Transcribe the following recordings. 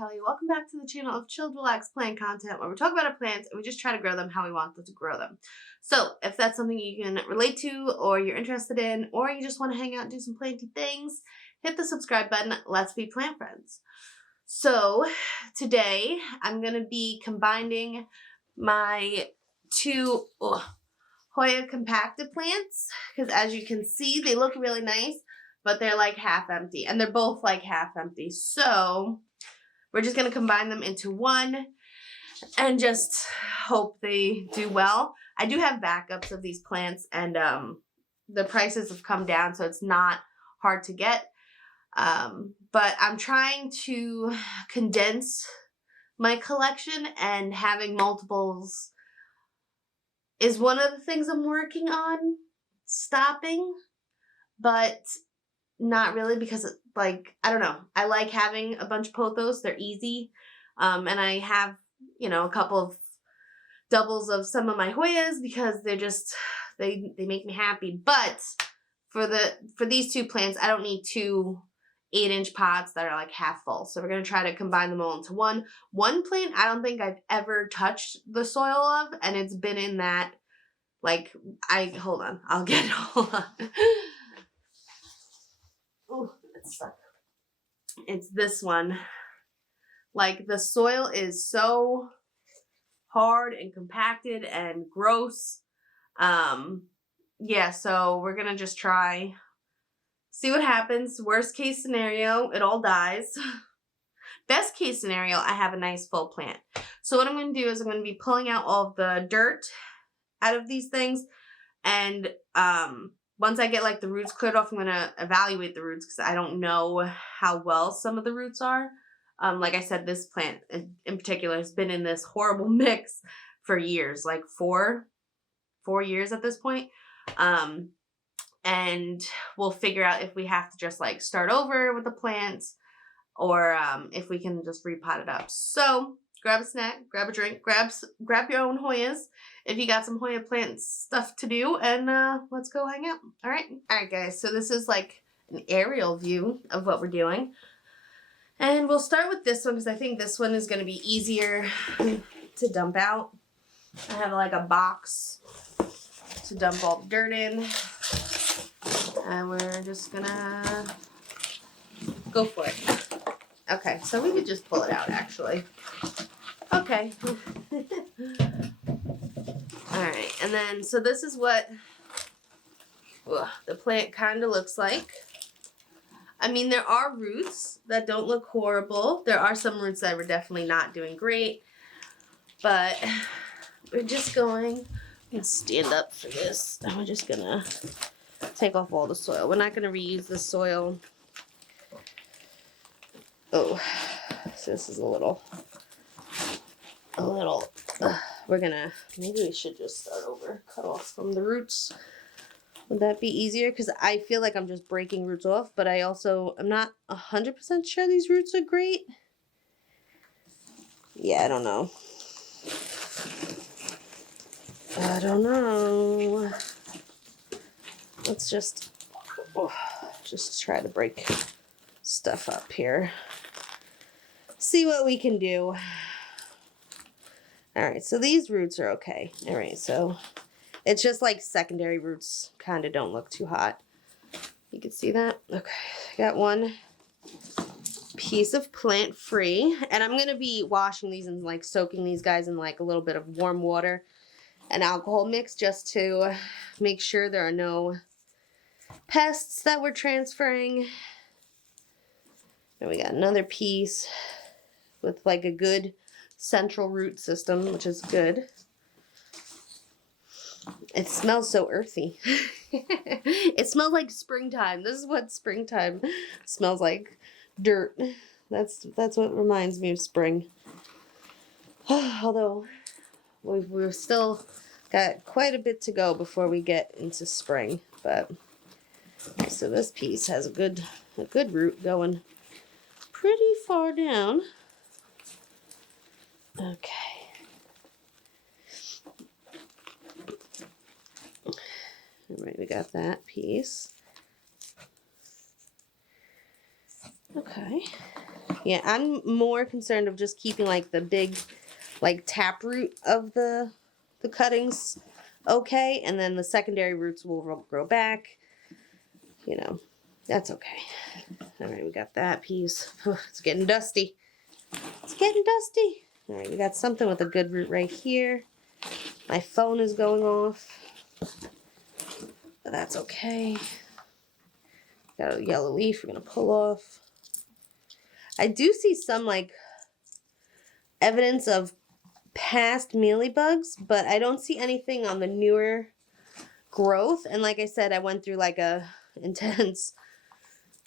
Kelly. Welcome back to the channel of chilled, relaxed plant content where we talk about our plants and we just try to grow them how we want them to grow them. So if that's something you can relate to or you're interested in or you just want to hang out and do some planty things, hit the subscribe button. Let's be plant friends. So today I'm going to be combining my two Hoya compacted plants because as you can see they look really nice, but they're like half empty, and they're both like half empty. So we're just gonna combine them into one and just hope they do well. I do have backups of these plants, and the prices have come down, so it's not hard to get. But I'm trying to condense my collection, and having multiples is one of the things I'm working on stopping, but not really, because like, I don't know. I like having a bunch of pothos. They're easy. And I have, a couple of doubles of some of my Hoyas because they're just, they make me happy. But for these two plants, I don't need two 8-inch pots that are like half full. So we're going to try to combine them all into one. One plant I don't think I've ever touched the soil of, and it's been in that, like, hold on. I'll get it. Hold on. Oh, it's stuck. It's this one. Like, the soil is so hard and compacted and gross. Yeah, so we're gonna just try, see what happens. Worst case scenario, it all dies. Best case scenario, I have a nice full plant. So what I'm gonna do is I'm gonna be pulling out all of the dirt out of these things, and once I get like the roots cleared off, I'm going to evaluate the roots because I don't know how well some of the roots are. Like I said, this plant in particular has been in this horrible mix for years, like four years at this point. And we'll figure out if we have to just like start over with the plants or if we can just repot it up. So grab a snack, grab a drink, grab your own Hoyas if you got some Hoya plant stuff to do, and let's go hang out. All right, guys. So this is like an aerial view of what we're doing, and we'll start with this one because I think this one is going to be easier to dump out. I have like a box to dump all the dirt in, and we're just gonna go for it. Okay, so we could just pull it out actually. Okay. Alright, and then, so this is what the plant kind of looks like. I mean, there are roots that don't look horrible. There are some roots that were definitely not doing great. But we're just going to stand up for this. And we're just going to take off all the soil. We're not going to reuse the soil. Oh, so this is a little, we're gonna, maybe we should just start over, cut off from the roots. Would that be easier? Because I feel like I'm just breaking roots off, but I'm not 100% sure these roots are great. Yeah, I don't know. Let's just try to break stuff up here. See what we can do. Alright, so these roots are okay. Alright, so it's just like secondary roots kind of don't look too hot. You can see that? Okay, I got one piece of plant free. And I'm going to be washing these and like soaking these guys in like a little bit of warm water and alcohol mix just to make sure there are no pests that we're transferring. And we got another piece with like a good central root system, which is good. It smells so earthy. It smells like springtime. This is what springtime smells like. Dirt. That's what reminds me of spring. Although we've still got quite a bit to go before we get into spring. But so this piece has a good root going pretty far down. Okay. All right, we got that piece. Okay. Yeah, I'm more concerned of just keeping like the big like taproot of the cuttings okay, and then the secondary roots will grow back. You know, that's okay. All right, we got that piece. It's getting dusty. It's getting dusty. All right, we got something with a good root right here. My phone is going off, but that's okay. Got a yellow leaf we're gonna pull off. I do see some like evidence of past mealybugs, but I don't see anything on the newer growth. And like I said, I went through like a intense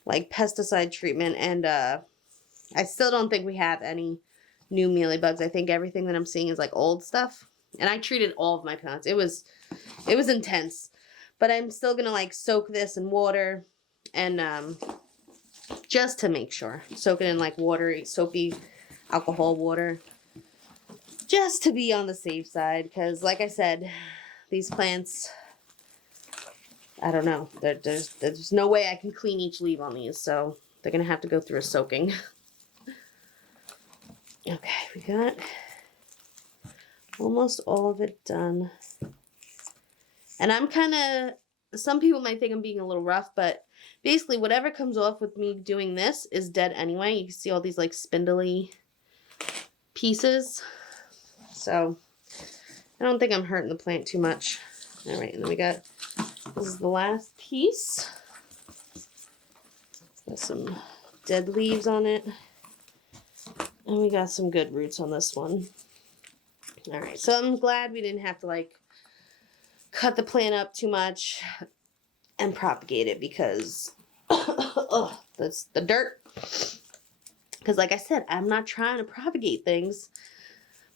like pesticide treatment, and I still don't think we have any new mealybugs. I think everything that I'm seeing is like old stuff. And I treated all of my plants. It was intense. But I'm still gonna like soak this in water and just to make sure. Soak it in like water, soapy alcohol water. Just to be on the safe side, because like I said, these plants, I don't know. There's no way I can clean each leaf on these, so they're gonna have to go through a soaking. Okay, we got almost all of it done. And I'm kind of, some people might think I'm being a little rough, but basically whatever comes off with me doing this is dead anyway. You can see all these like spindly pieces. So I don't think I'm hurting the plant too much. All right, and then we got, this is the last piece. Got some dead leaves on it. And we got some good roots on this one. All right, so I'm glad we didn't have to like cut the plant up too much and propagate it, because oh, that's the dirt. Because like I said, I'm not trying to propagate things,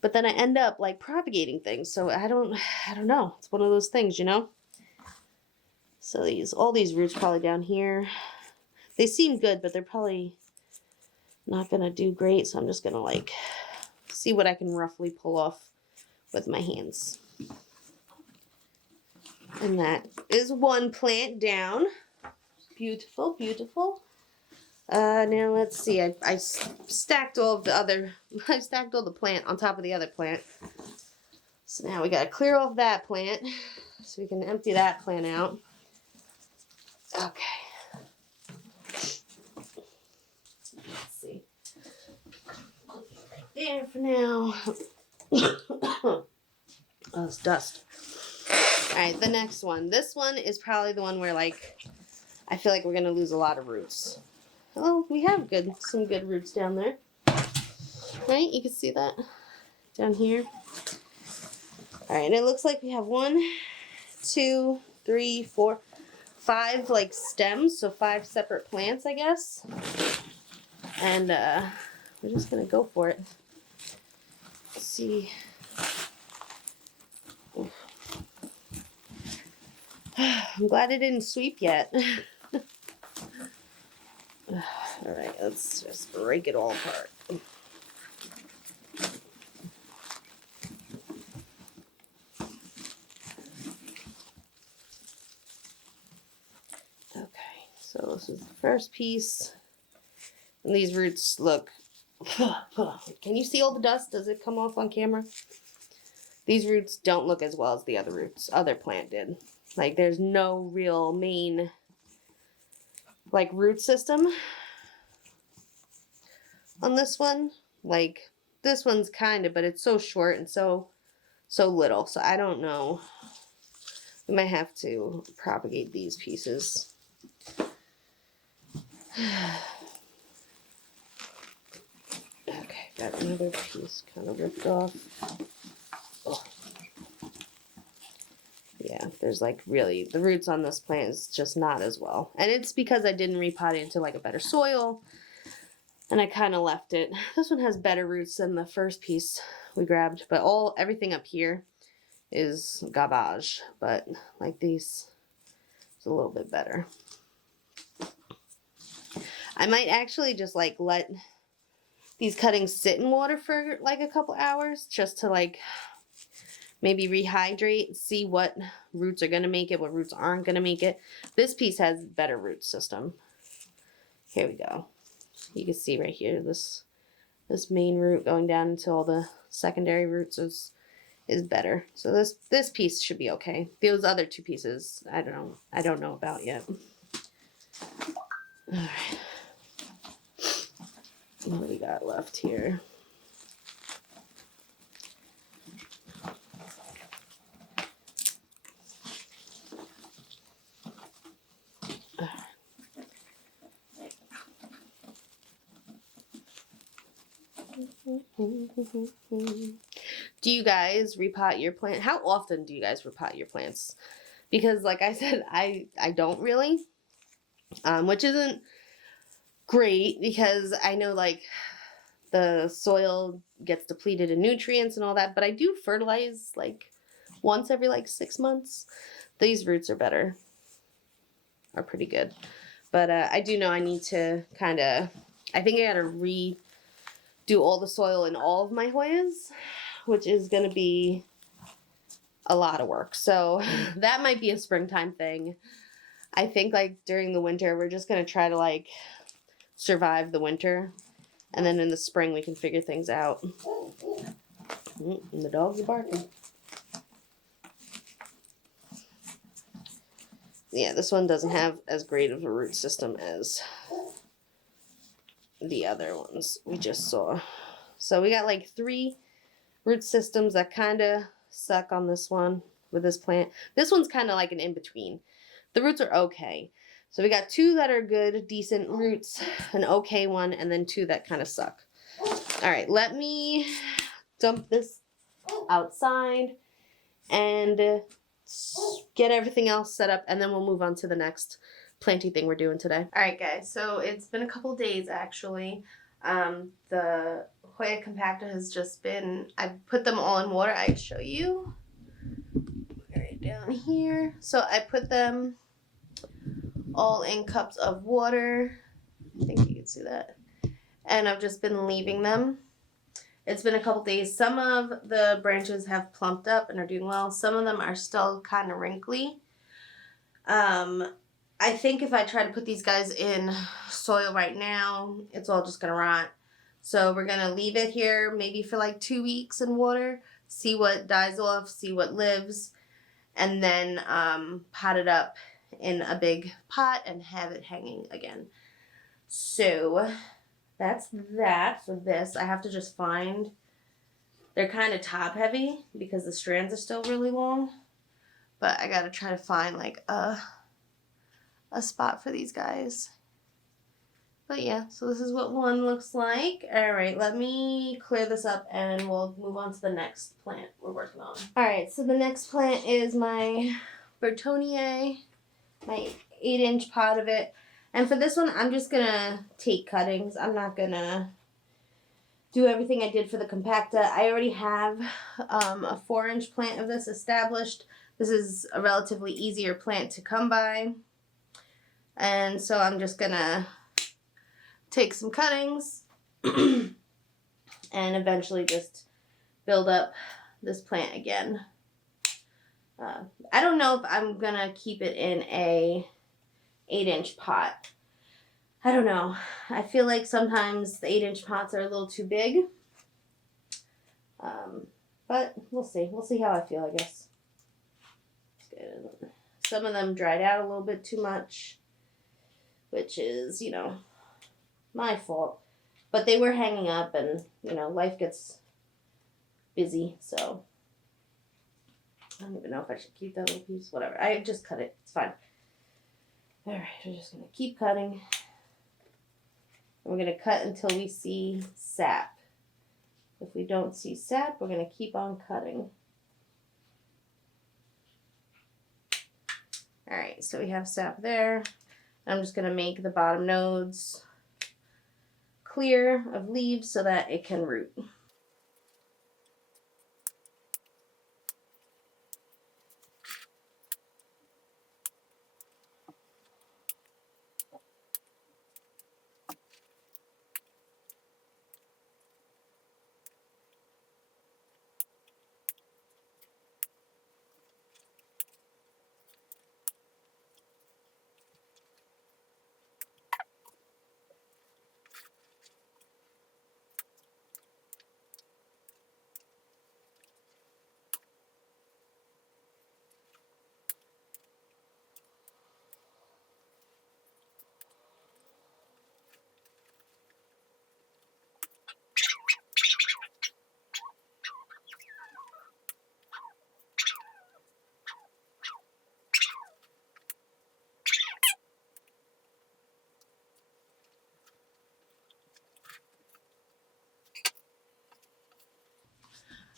but then I end up like propagating things. So I don't know. It's one of those things, you know? So all these roots probably down here, they seem good, but they're probably not gonna do great. So I'm just gonna like see what I can roughly pull off with my hands. And that is one plant down. Beautiful, beautiful. Now let's see. I stacked all of the other. I stacked all the plant on top of the other plant. So now we gotta clear off that plant so we can empty that plant out. Okay. Let's see. Right there for now. Oh, it's dust. Alright, the next one. This one is probably the one where, like, I feel like we're going to lose a lot of roots. Oh, we have some good roots down there. Right? You can see that down here. Alright, and it looks like we have 1, 2, 3, 4, 5, like, stems. So 5 separate plants, I guess. And, we're just going to go for it. Let's see. I'm glad it didn't sweep yet. Alright, let's just break it all apart. Okay, so this is the first piece. And these roots look... Can you see all the dust? Does it come off on camera? These roots don't look as well as the other plant did. Like, there's no real main, like, root system on this one. Like, this one's kind of, but it's so short and so little. So I don't know. We might have to propagate these pieces. Okay, got another piece kind of ripped off. Oh. Yeah, there's like really, the roots on this plant is just not as well. And it's because I didn't repot it into like a better soil. And I kind of left it. This one has better roots than the first piece we grabbed. But everything up here is garbage. But like these, it's a little bit better. I might actually just like let these cuttings sit in water for like a couple hours. Just to like maybe rehydrate, see what roots are going to make it, what roots aren't going to make it. This piece has better root system. Here we go. You can see right here, this main root going down into all the secondary roots is better. So this piece should be okay. Those other two pieces, I don't know about yet. All right. What do we got left here? Do you guys repot your plant? How often do you guys repot your plants? Because like I said, I don't really, which isn't great because I know like the soil gets depleted in nutrients and all that, but I do fertilize like once every like 6 months. These roots are pretty good. But I do know I need to kind of, I think I gotta redo all the soil in all of my Hoyas, which is gonna be a lot of work. So that might be a springtime thing. I think like during the winter, we're just gonna try to like survive the winter. And then in the spring, we can figure things out. And the dogs are barking. Yeah, this one doesn't have as great of a root system as the other ones we just saw. So we got like 3 root systems that kind of suck on this one with this plant. This one's kind of like an in-between. The roots are okay. So we got 2 that are good, decent roots, an okay one, and then 2 that kind of suck. All right, let me dump this outside and get everything else set up, and then we'll move on to the next planty thing we're doing today. All right, guys, so it's been a couple days, actually. The Hoya compacta has just been, I put them all in water. I show you right down here. So I put them all in cups of water. I think you can see that. And I've just been leaving them. It's been a couple days. Some of the branches have plumped up and are doing well. Some of them are still kind of wrinkly. I think if I try to put these guys in soil right now, it's all just going to rot. So we're going to leave it here maybe for like 2 weeks in water, see what dies off, see what lives, and then pot it up in a big pot and have it hanging again. So that's that for this. I have to just find, they're kind of top heavy because the strands are still really long, but I got to try to find like a spot for these guys. But yeah, so this is what one looks like. All right, let me clear this up and we'll move on to the next plant we're working on. All right, so the next plant is my Bertonier, my 8-inch pot of it. And for this one, I'm just gonna take cuttings. I'm not gonna do everything I did for the compacta. I already have a 4-inch plant of this established. This is a relatively easier plant to come by. And so I'm just gonna take some cuttings and eventually just build up this plant again. I don't know if I'm gonna keep it in a 8-inch pot. I don't know. I feel like sometimes the 8-inch pots are a little too big. But we'll see. We'll see how I feel, I guess. Good. Some of them dried out a little bit too much, which is, you know, my fault. But they were hanging up and, you know, life gets busy, so I don't even know if I should keep that little piece. Whatever. I just cut it. It's fine. All right, we're just going to keep cutting. We're going to cut until we see sap. If we don't see sap, we're going to keep on cutting. All right, so we have sap there. I'm just going to make the bottom nodes clear of leaves so that it can root.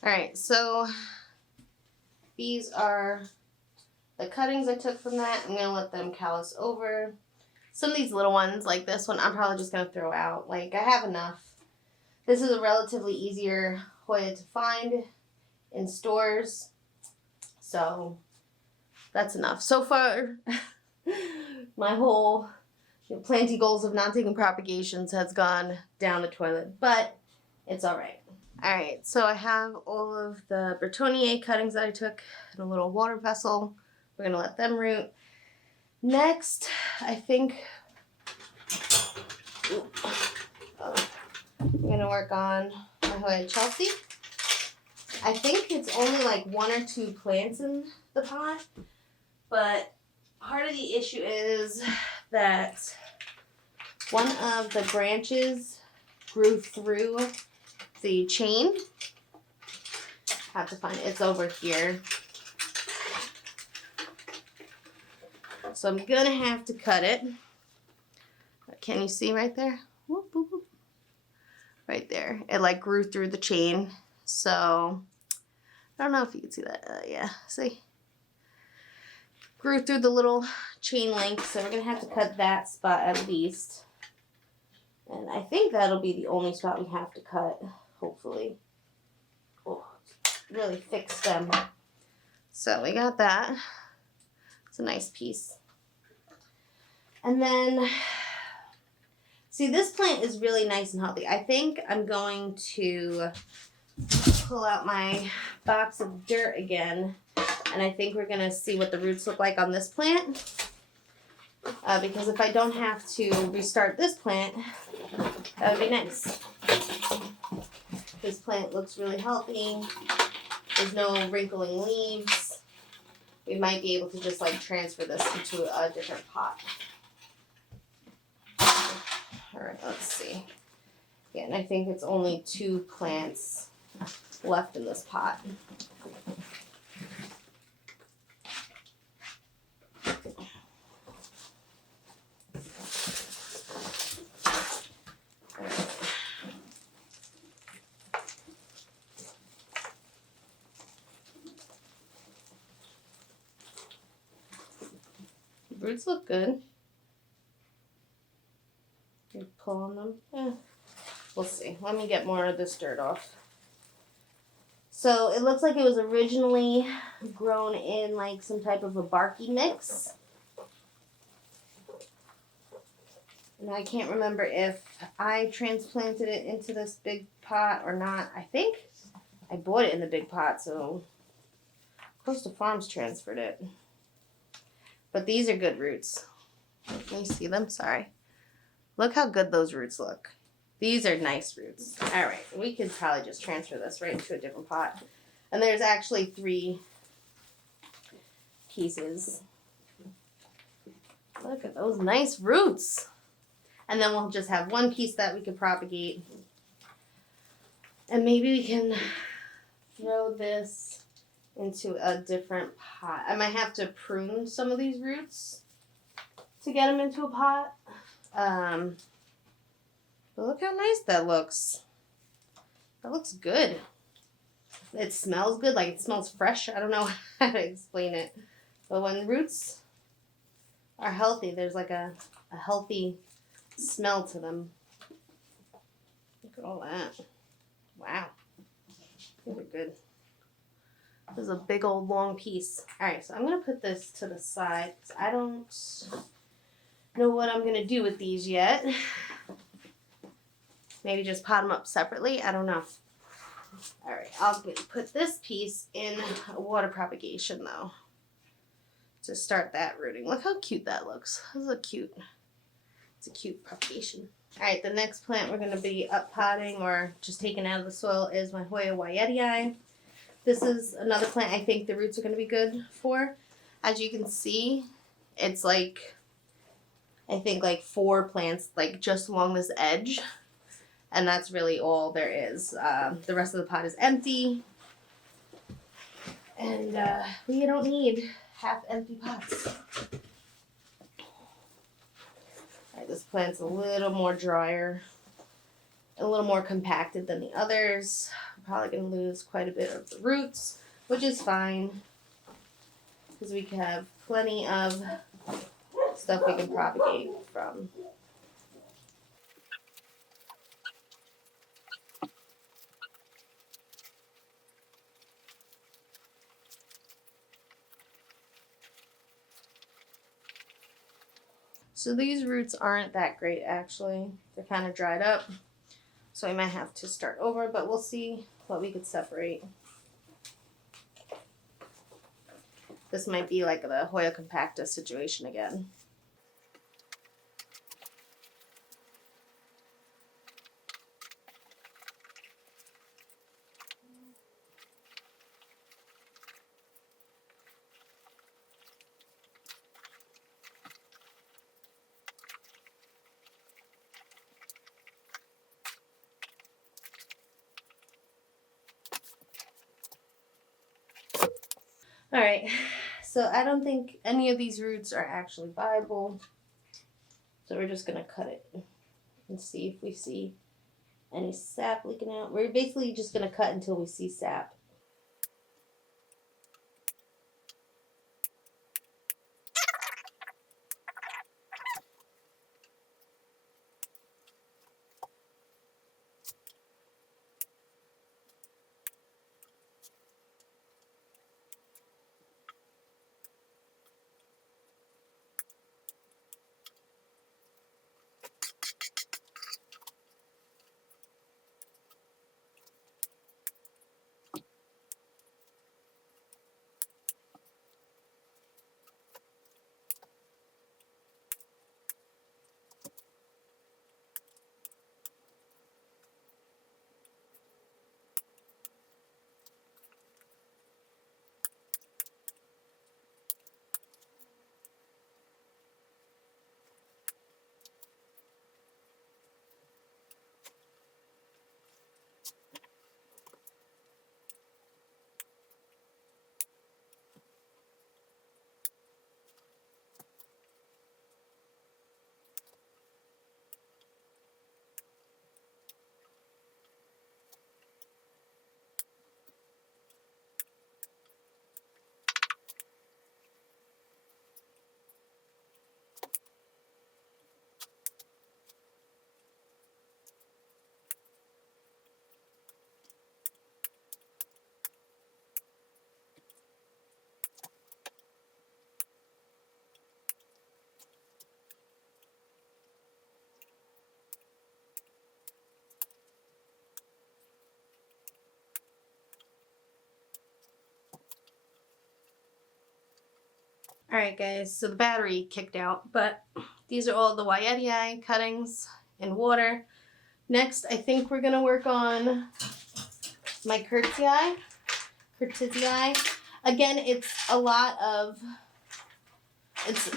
Alright, so these are the cuttings I took from that. I'm going to let them callus over. Some of these little ones, like this one, I'm probably just going to throw out. Like, I have enough. This is a relatively easier Hoya to find in stores. So, that's enough. So far, my whole planty goals of not taking propagations has gone down the toilet. But, it's alright. Alright, so I have all of the Bretonnier cuttings that I took in a little water vessel. We're going to let them root. Next, I think I'm going to work on my Hoya Chelsea. I think it's only like 1 or 2 plants in the pot, but part of the issue is that one of the branches grew through the chain. I have to find it. It's over here. So I'm going to have to cut it. Can you see right there? Whoop, whoop, whoop. Right there. It like grew through the chain. So I don't know if you can see that. Yeah, see? Grew through the little chain link. So we're going to have to cut that spot at least. And I think that'll be the only spot we have to cut, hopefully. Oh, really thick stem. So we got that. It's a nice piece. And then, see, this plant is really nice and healthy. I think I'm going to pull out my box of dirt again, and I think we're going to see what the roots look like on this plant. Because if I don't have to restart this plant, that would be nice. This plant looks really healthy. There's no wrinkling leaves. We might be able to just like transfer this into a different pot. Alright, let's see. Yeah, and I think it's only 2 plants left in this pot. Roots look good. You pull on them. We'll see. Let me get more of this dirt off. So it looks like it was originally grown in like some type of a barky mix. And I can't remember if I transplanted it into this big pot or not. I think I bought it in the big pot, so Coastal Farms transferred it. But these are good roots. Can you see them? Sorry. Look how good those roots look. These are nice roots. All right, we could probably just transfer this right into a different pot. And there's actually 3 pieces. Look at those nice roots. And then we'll just have 1 piece that we could propagate. And maybe we can throw this into a different pot. I might have to prune some of these roots to get them into a pot. But look how nice that looks. That looks good. It smells good, like it smells fresh. I don't know how to explain it. But when roots are healthy, there's like a healthy smell to them. Look at all that. Wow. These are good. This is a big old long piece. Alright, so I'm going to put this to the side because I don't know what I'm going to do with these yet. Maybe just pot them up separately. I don't know. Alright, I'll put this piece in a water propagation though to start that rooting. Look how cute that looks. This is it's a cute propagation. Alright, the next plant we're going to be up potting or just taking out of the soil is my Hoya Wyetii. This is another plant I think the roots are going to be good for. As you can see, it's like, I think like 4 plants like just along this edge. And that's really all there is. The rest of the pot is empty. And we don't need half empty pots. Alright, this plant's a little more drier. a little more compacted than the others. I'm probably going to lose quite a bit of the roots, which is fine because we can have plenty of stuff we can propagate from. So these roots aren't that great actually. They're kind of dried up. So I might have to start over, but we'll see what we could separate. This might be like the Hoya compacta situation again. All right, so I don't think any of these roots are actually viable. So we're just gonna cut it and see if we see any sap leaking out. We're basically just gonna cut until we see sap. Alright guys, so the battery kicked out, but these are all the Wyetii cuttings in water. Next, I think we're going to work on my Curtii. Again, it's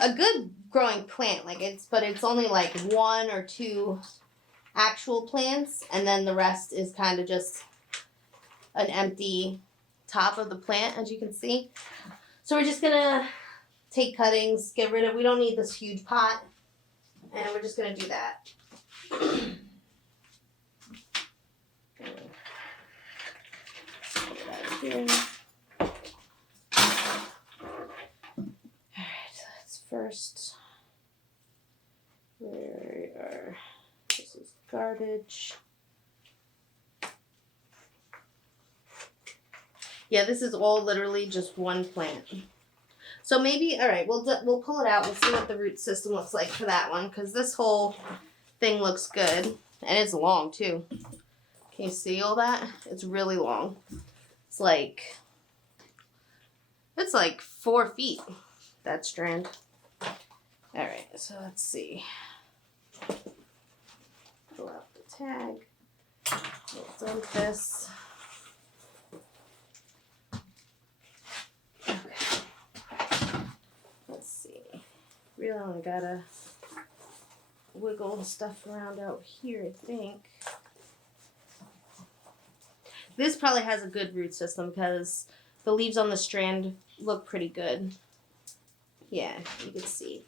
a good growing plant, but it's only like 1 or 2 actual plants, and then the rest is kind of just an empty top of the plant, as you can see. So we're just going to take cuttings, we don't need this huge pot, and we're just going to do that. Here. Alright, so let's first, this is garbage. Yeah, this is all literally just one plant. So maybe, alright, we'll pull it out. We'll see what the root system looks like for that one, because this whole thing looks good. And it's long, too. Can you see all that? It's really long. It's like 4 feet, that strand. Alright, so let's see. Pull out the tag. We'll dump this. Okay. Let's see. Really only gotta wiggle stuff around out here, I think. This probably has a good root system because the leaves on the strand look pretty good. Yeah, you can see.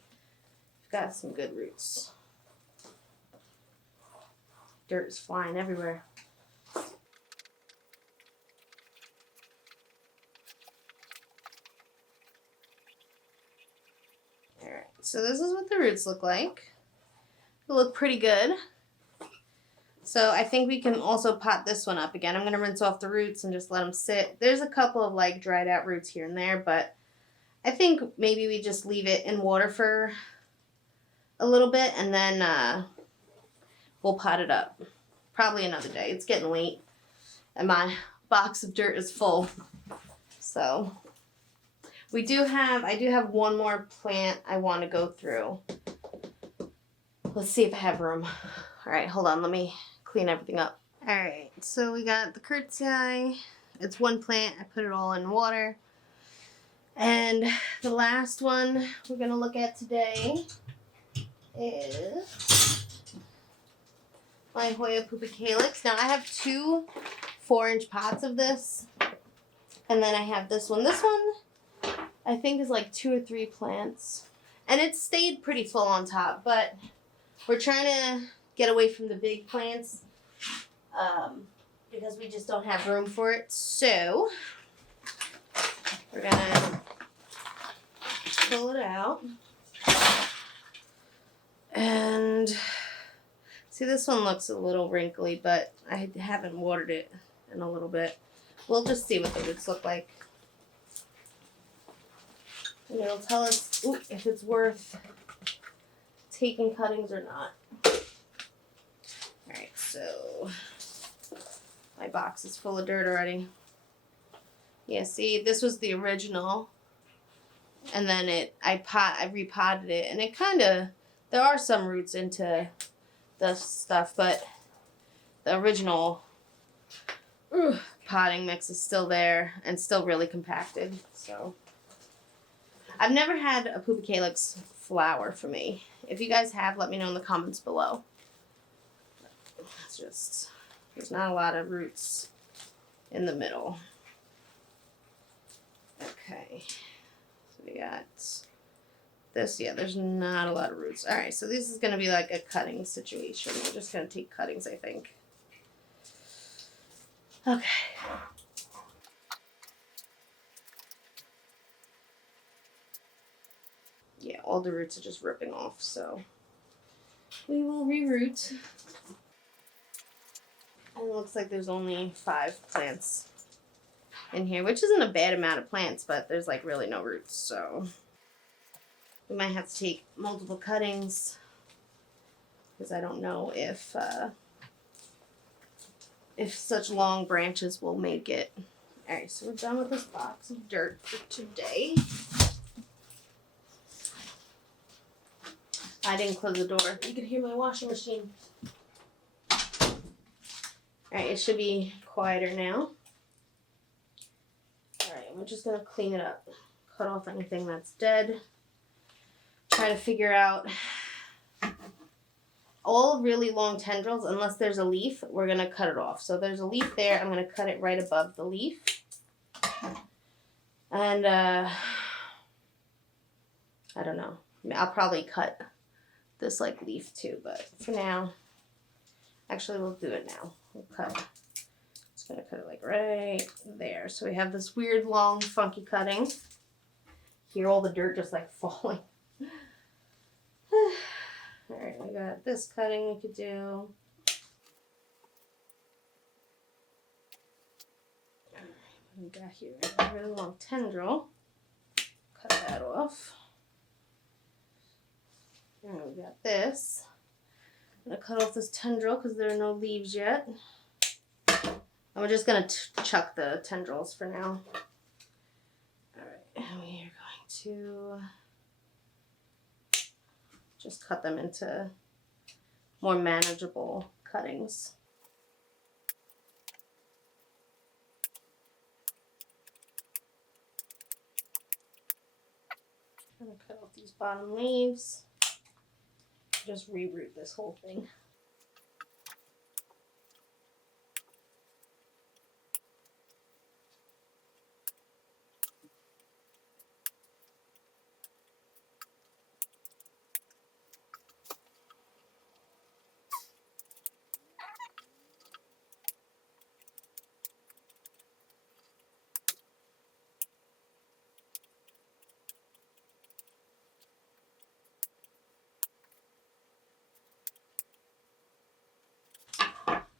It's got some good roots. Dirt is flying everywhere. Alright, so this is what the roots look like. They look pretty good. So I think we can also pot this one up again. I'm going to rinse off the roots and just let them sit. There's a couple of like dried out roots here and there, but I think maybe we just leave it in water for a little bit and then we'll pot it up. Probably another day. It's getting late and my box of dirt is full. So I do have one more plant I want to go through. Let's see if I have room. All right, hold on. Let me clean everything up. All right, so we got the curtsey. It's one plant. I put it all in water. And the last one we're going to look at today is my Hoya Pupa Calyx. Now, I have 2 4-inch pots of this. And then I have this one. This one, I think, is like 2 or 3 plants. And it stayed pretty full on top, but we're trying to get away from the big plants because we just don't have room for it. So we're going to pull it out. And see, this one looks a little wrinkly, but I haven't watered it in a little bit. We'll just see what the roots look like. And it'll tell us if it's worth taking cuttings or not. Alright, so my box is full of dirt already. Yeah, see, this was the original. And then I repotted it, and it kinda, there are some roots into the stuff, but the original potting mix is still there and still really compacted. So I've never had a Pupa Calyx flower for me. If you guys have, let me know in the comments below. It's just, there's not a lot of roots in the middle. Okay, so we got this. Yeah, there's not a lot of roots. All right, so this is going to be like a cutting situation. We're just going to take cuttings, I think. Okay. Yeah, all the roots are just ripping off, so we will reroot. And it looks like there's only 5 plants in here, which isn't a bad amount of plants, but there's like really no roots, so we might have to take multiple cuttings because I don't know if such long branches will make it. All right, so we're done with this box of dirt for today. I didn't close the door. You can hear my washing machine. Alright, it should be quieter now. Alright, we're just going to clean it up. Cut off anything that's dead. Try to figure out all really long tendrils, unless there's a leaf, we're going to cut it off. So there's a leaf there. I'm going to cut it right above the leaf. And, I don't know. I'll probably cut this like leaf too, but for now, actually we'll do it now. We'll cut. Just gonna cut it like right there. So we have this weird long funky cutting. Hear all the dirt just like falling. Alright, we got this cutting we could do. Alright, we got here a really long tendril. Cut that off. And we got this. I'm going to cut off this tendril because there are no leaves yet. And we're just going to chuck the tendrils for now. Alright, and we are going to just cut them into more manageable cuttings. I'm going to cut off these bottom leaves. Just reroot this whole thing.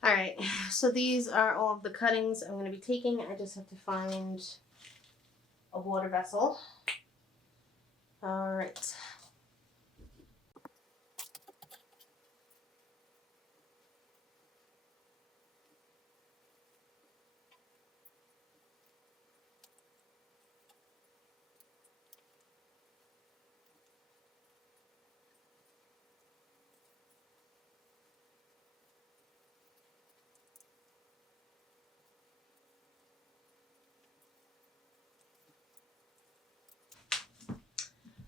Alright, so these are all of the cuttings I'm going to be taking. I just have to find a water vessel. Alright.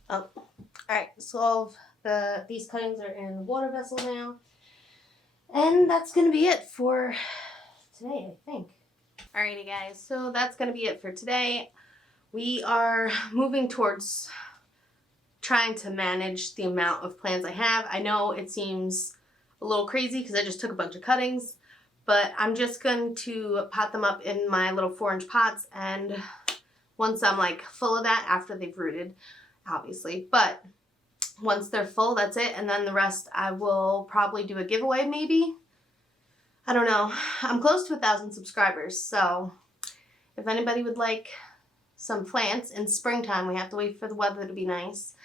Oh, alright, so all of these cuttings are in the water vessel now. And that's going to be it for today, I think. Alrighty guys, so that's going to be it for today. We are moving towards trying to manage the amount of plants I have. I know it seems a little crazy because I just took a bunch of cuttings, but I'm just going to pot them up in my little 4-inch pots, and once I'm like full of that, after they've rooted, obviously, but once they're full, that's it, and then the rest I will probably do a giveaway maybe. I don't know. I'm close to 1,000 subscribers, so if anybody would like some plants in springtime, we have to wait for the weather to be nice.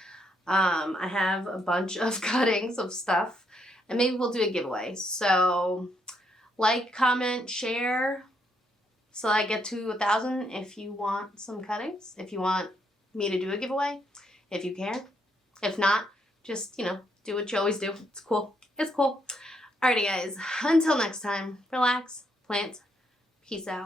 I have a bunch of cuttings of stuff, and maybe we'll do a giveaway. So like, comment, share, so I get to 1,000 if you want some cuttings, if you want me to do a giveaway, if you care. If not, just, you know, do what you always do. It's cool. It's cool. Alrighty guys, until next time, relax, plant, peace out.